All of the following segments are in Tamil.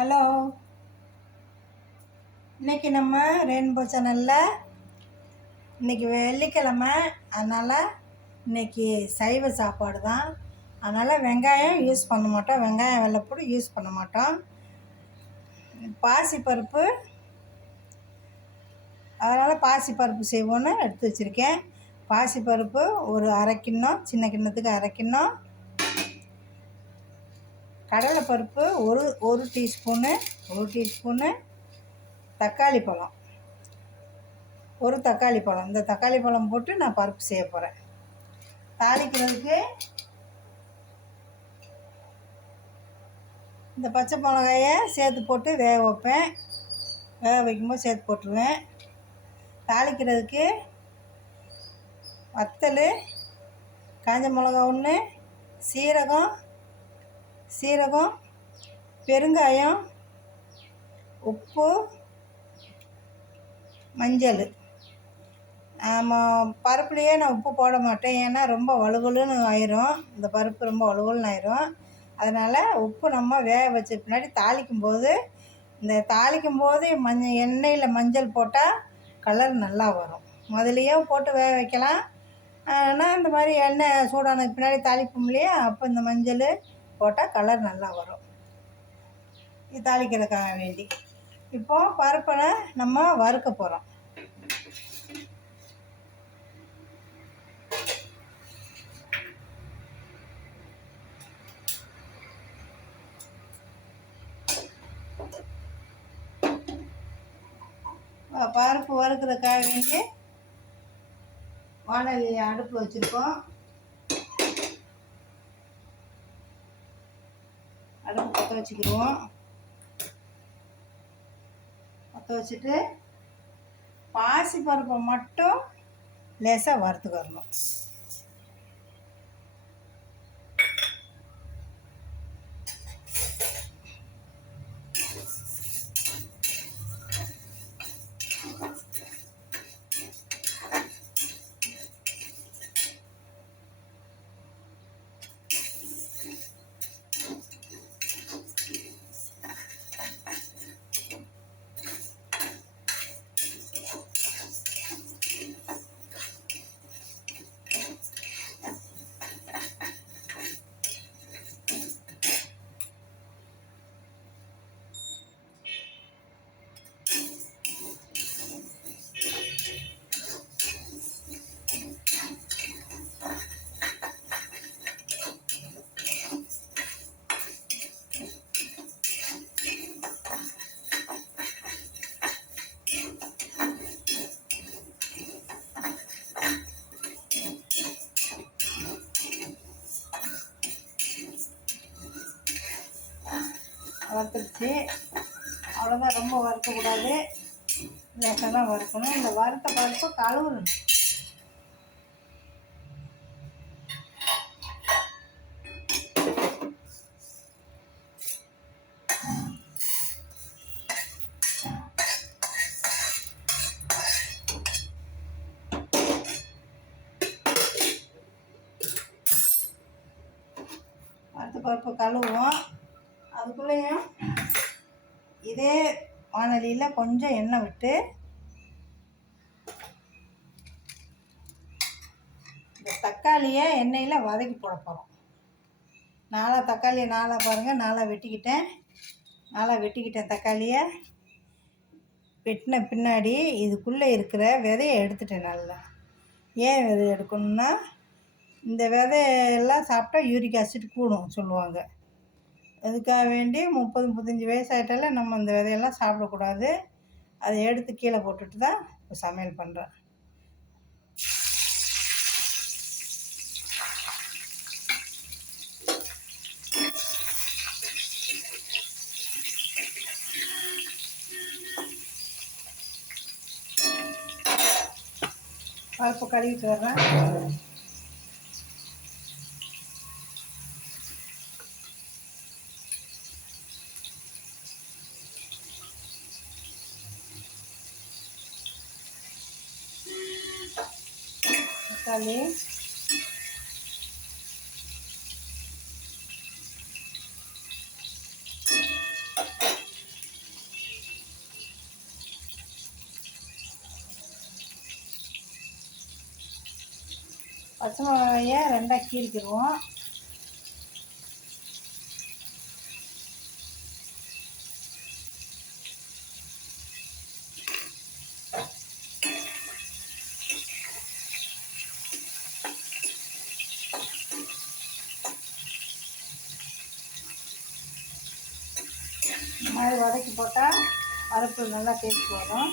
ஹலோ. இன்னைக்கு நம்ம ரெயின்போ சேனலில் இன்னைக்கு வெள்ளிக்கிழமை. அதனால் இன்னைக்கு சைவ சாப்பாடு தான். அதனால் வெங்காயம் யூஸ் பண்ண மாட்டோம். வெங்காயம் வெள்ளைப்பூடு யூஸ் பண்ண மாட்டோம். பாசிப்பருப்பு. அதனால் பாசிப்பருப்பு செய்வோன்னு எடுத்து வச்சுருக்கேன். பாசிப்பருப்பு ஒரு அரை கிண்ணம் சின்ன கிண்ணத்துக்கு அரை கிண்ணம். கடலைப்பருப்பு ஒரு ஒரு டீஸ்பூனு ஒரு டீஸ்பூனு தக்காளி பழம். ஒரு தக்காளி பழம். இந்த தக்காளி பழம் போட்டு நான் பருப்பு செய்ய போகிறேன் தாளிக்கிறதுக்கு இந்த பச்சை மிளகாயை சேர்த்து போட்டு வேக வைப்பேன். வேக வைக்கும்போது சேர்த்து போட்டுருவேன். தாளிக்கிறதுக்கு வத்தல் காஞ்ச மிளகா ஒன்று சீரகம் சீரகம் பெருங்காயம் உப்பு மஞ்சள். நம்ம பருப்புலேயே நான் உப்பு போட மாட்டேன். ஏன்னா ரொம்ப வலுவலுன்னு ஆயிரும். இந்த பருப்பு ரொம்ப வலுவலுன்னு ஆயிரும். அதனால் உப்பு நம்ம வேக வச்ச பின்னாடி தாளிக்கும் போது இந்த தாளிக்கும் போது மஞ்சள் எண்ணெயில் மஞ்சள் போட்டால் கலர் நல்லா வரும். முதலையும் போட்டு வேக வைக்கலாம். ஆனால் இந்த மாதிரி எண்ணெய் சூடானதுக்கு பின்னாடி தாளிப்போம் இல்லையா? அப்போ இந்த மஞ்சள் போட்டால் கலர் நல்லா வரும். இது தாளிக்கிறதுக்காக வேண்டி. இப்போது பருப்பை நம்ம வறுக்க போகிறோம் பருப்பு வறுக்கிறதுக்காக வேண்டி வானொலி அடுப்பில் வச்சுருக்கோம் அடுப்பு பற்ற வச்சுக்கிடுவோம் பற்ற வச்சுட்டு பாசி பருப்பை மட்டும் லேசாக வறுத்துக்கிறணும் வறுத்துருச்சு. அவ்வளோதான் ரொம்ப வறுக்கக்கூடாது. லேசாக தான் வறுக்கணும். இந்த வறுத்த பருப்பு கழுவணும். பருப்பு கழுவுவோம். அதுக்குள்ளேயும் இதே வானலியில் கொஞ்சம் எண்ணெய் விட்டு இந்த தக்காளியை எண்ணெயில் வதக்கி போட போகிறோம் நாளாக தக்காளியை நாளாக பாருங்கள் நாளாக வெட்டிக்கிட்டேன். நாளாக வெட்டிக்கிட்டேன் தக்காளியை. வெட்டின பின்னாடி இதுக்குள்ளே இருக்கிற விதையை எடுத்துட்டேன் நல்லா. ஏன் விதை எடுக்கணும்னா இந்த விதையெல்லாம் சாப்பிட்டா யூரிக் ஆசிட் கூடும் சொல்லுவாங்க. அதுக்காக வேண்டி முப்பது முப்பத்தஞ்சு வயசாகிட்டால நம்ம இந்த விதையெல்லாம் சாப்பிடக்கூடாது. அதை எடுத்து கீழே போட்டுட்டு தான் இப்போ சமையல் பண்ணுறேன் பருப்பு கழுவிட்டு வர்றேன். தக்காளி. பச்சை மிளகாயை ரெண்டாக கீறிக்கிடுவோம். அது மாதிரி வதக்கி போட்டால் பருப்பு நல்லா டேஸ்ட் வரும்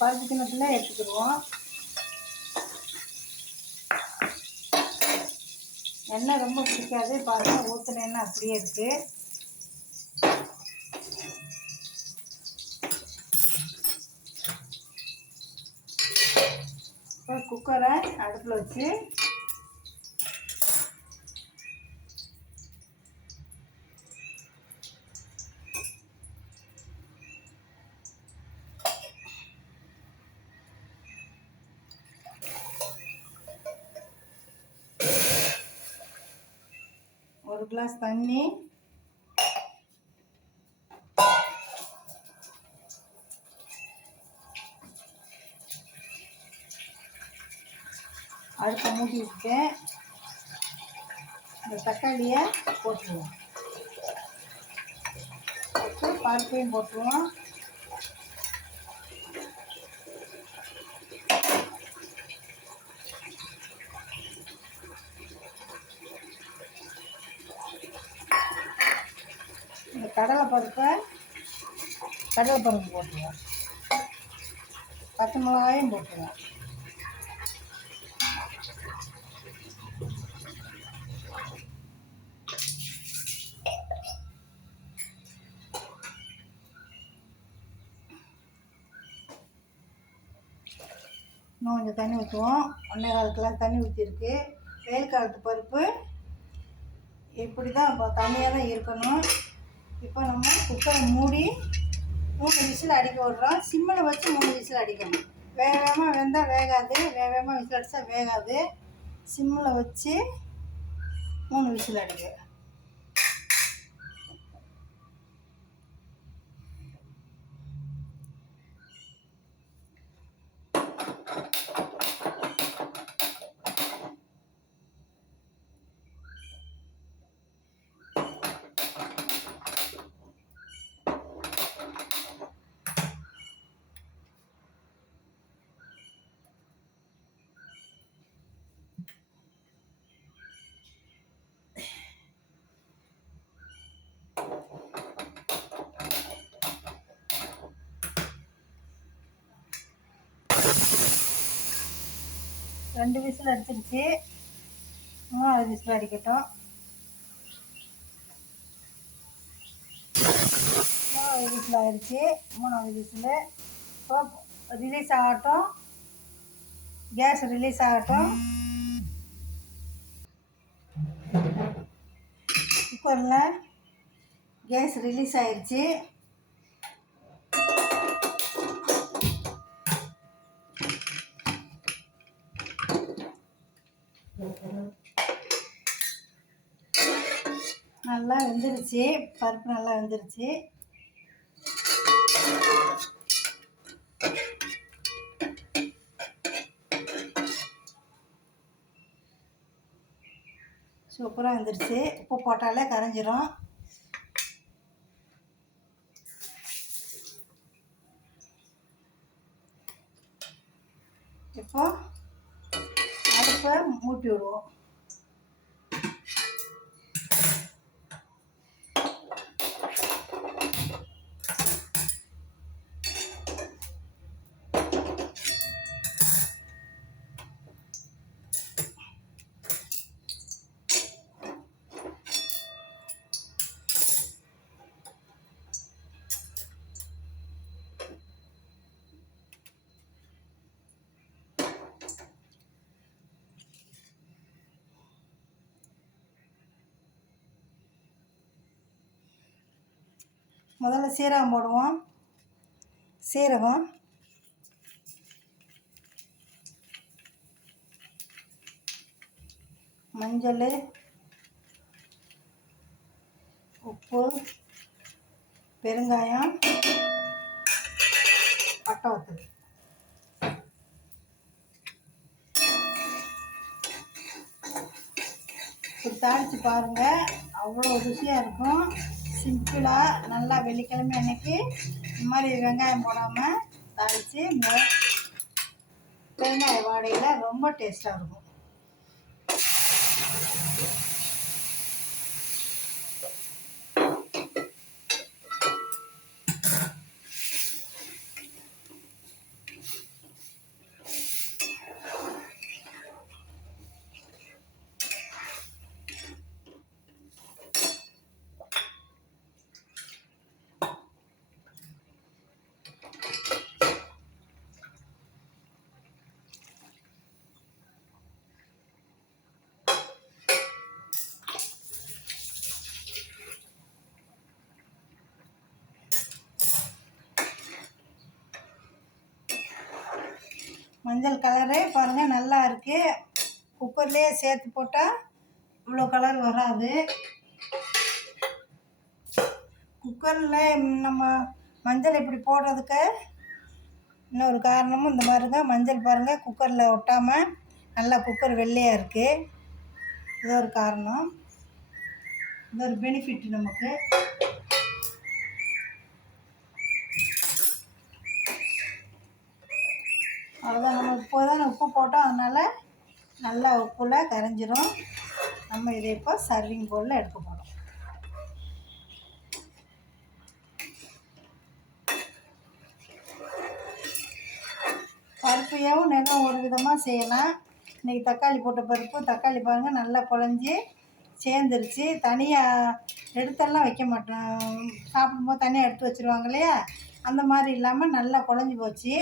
பருப்பு கிணத்துல எடுத்துக்கிடுவோம். எண்ணெய் ரொம்ப பிடிக்காது. பாருங்க ஊற்றின எண்ணெய் அப்படியே இருக்குது குக்கரை அடுப்பில் வச்சு ஒரு கிளாஸ் தண்ணி. அடுப்பை மூடி விட்டுட்டேன் இந்த தக்காளியை போட்டுருவோம். போட்டு பருப்பையும் போட்டுருவோம். கடலை பருப்பை கடலை பருப்பு போட்டுருவோம் பச்சை மிளகாயும் போட்டுருவோம் இன்னும் கொஞ்சம் தண்ணி ஊற்றுவோம். ஒன்றே காலத்தில் தண்ணி ஊற்றிருக்கு வெயில் காலத்து பருப்பு இப்படி தான் இப்போ தண்ணியாக தான் இருக்கணும். இப்போ நம்ம குக்கரை மூடி மூணு விசில் அடிக்க விட்றோம். சிம்மில் வச்சு மூணு விசில் அடிக்கணும். வேக வேகமாக வெந்தால் வேகாது. வேக வேகமாக விசில் அடித்தா வேகாது. சிம்மில் வச்சு மூணு விசில் அடிக்க. ரெண்டு விசில் அடிச்சிருச்சு. மூணாவது விசில் அடிக்கட்டும். மூணாவது விசில் ஆயிடுச்சு. மூணாவது விசில். இப்போ ரிலீஸ் ஆகட்டும். கேஸ் ரிலீஸ் ஆகட்டும். குக்கரில் கேஸ் ரிலீஸ் ஆயிடுச்சு. நல்லா வெந்துருச்சு. பருப்பு நல்லா வெந்துருச்சு. சூப்பராக வந்துருச்சு. உப்பு போட்டாலே கரைஞ்சிரும். இப்போ அடுப்பை மூட்டி விடுவோம். முதல்ல சீரகம் போடுவோம். சீரகம். மஞ்சள். உப்பு. பெருங்காயம். பட்டை வத்தல். இப்படி தாளித்து பாருங்கள் அவ்வளோ ருசியாக இருக்கும். சிம்பிளாக நல்லா வெள்ளிக்கிழமை அன்னைக்கு இந்த மாதிரி வெங்காயம் போடாமல் தாளித்து இந்த வாடையில் ரொம்ப டேஸ்ட்டாக இருக்கும். மஞ்சள் கலரு பாருங்கள் நல்லா இருக்குது குக்கர்லேயே சேர்த்து போட்டால் இவ்வளோ கலர் வராது. குக்கரில் நம்ம மஞ்சள் இப்படி போடுறதுக்கு இன்னொரு காரணமும் இந்த மாதிரிங்க மஞ்சள் பாருங்கள் குக்கரில் ஒட்டாமல் நல்லா குக்கர் வெள்ளையாக இருக்குது இது ஒரு காரணம். இது ஒரு பெனிஃபிட் நமக்கு. அவ்வளோதான் நம்ம இப்போ தான் உப்பு போட்டோம். அதனால் நல்லா உப்புல கரைஞ்சிரும். நம்ம இதை இப்போ சர்விங் பவுலில் எடுக்க போகிறோம் பருப்பையும் நிலம் ஒரு விதமாக செய்யலாம். இன்றைக்கி தக்காளி போட்ட பருப்பு தக்காளி பாருங்கள் நல்லா குழஞ்சி சேர்ந்துருச்சு. தனியாக எடுத்தெல்லாம் வைக்க மாட்டோம். சாப்பிடும்போது தனியாக எடுத்து வச்சுருவாங்க இல்லையா? அந்த மாதிரி இல்லாமல் நல்லா குழஞ்சி போச்சு.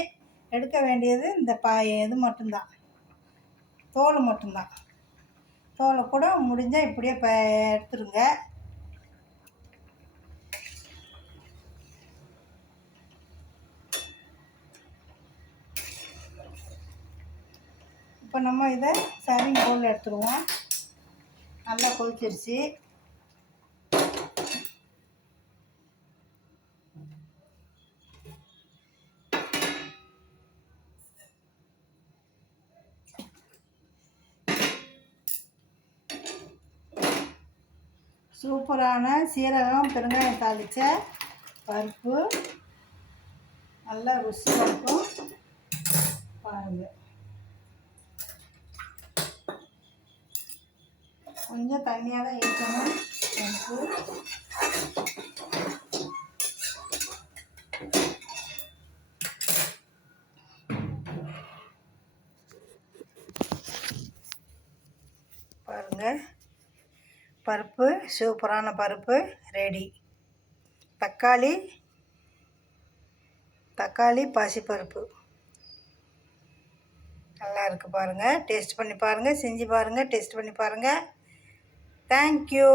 எடுக்க வேண்டியது இந்த பா இது மட்டும்தான். தோல் மட்டும்தான். தோலை கூட முடிஞ்சால் இப்படியே ப எடுத்துருங்க. இப்போ நம்ம இதை சரிங் பவுலில் எடுத்துருவோம். நல்லா கொதிச்சிருச்சு. சூப்பரான சீரகம் பெருங்காயம் தாளித்த பருப்பு. நல்லா ருசியாக இருக்கும் பாருங்கள் கொஞ்சம் தண்ணியாக தான் இருக்கணும் பருப்பு. பாருங்கள் பருப்பு சூப்பரான பருப்பு ரெடி தக்காளி தக்காளி பாசிப்பருப்பு. நல்லா இருக்குது பாருங்கள் டேஸ்ட் பண்ணி பாருங்கள் செஞ்சு பாருங்கள் டேஸ்ட் பண்ணி பாருங்கள் தேங்க்யூ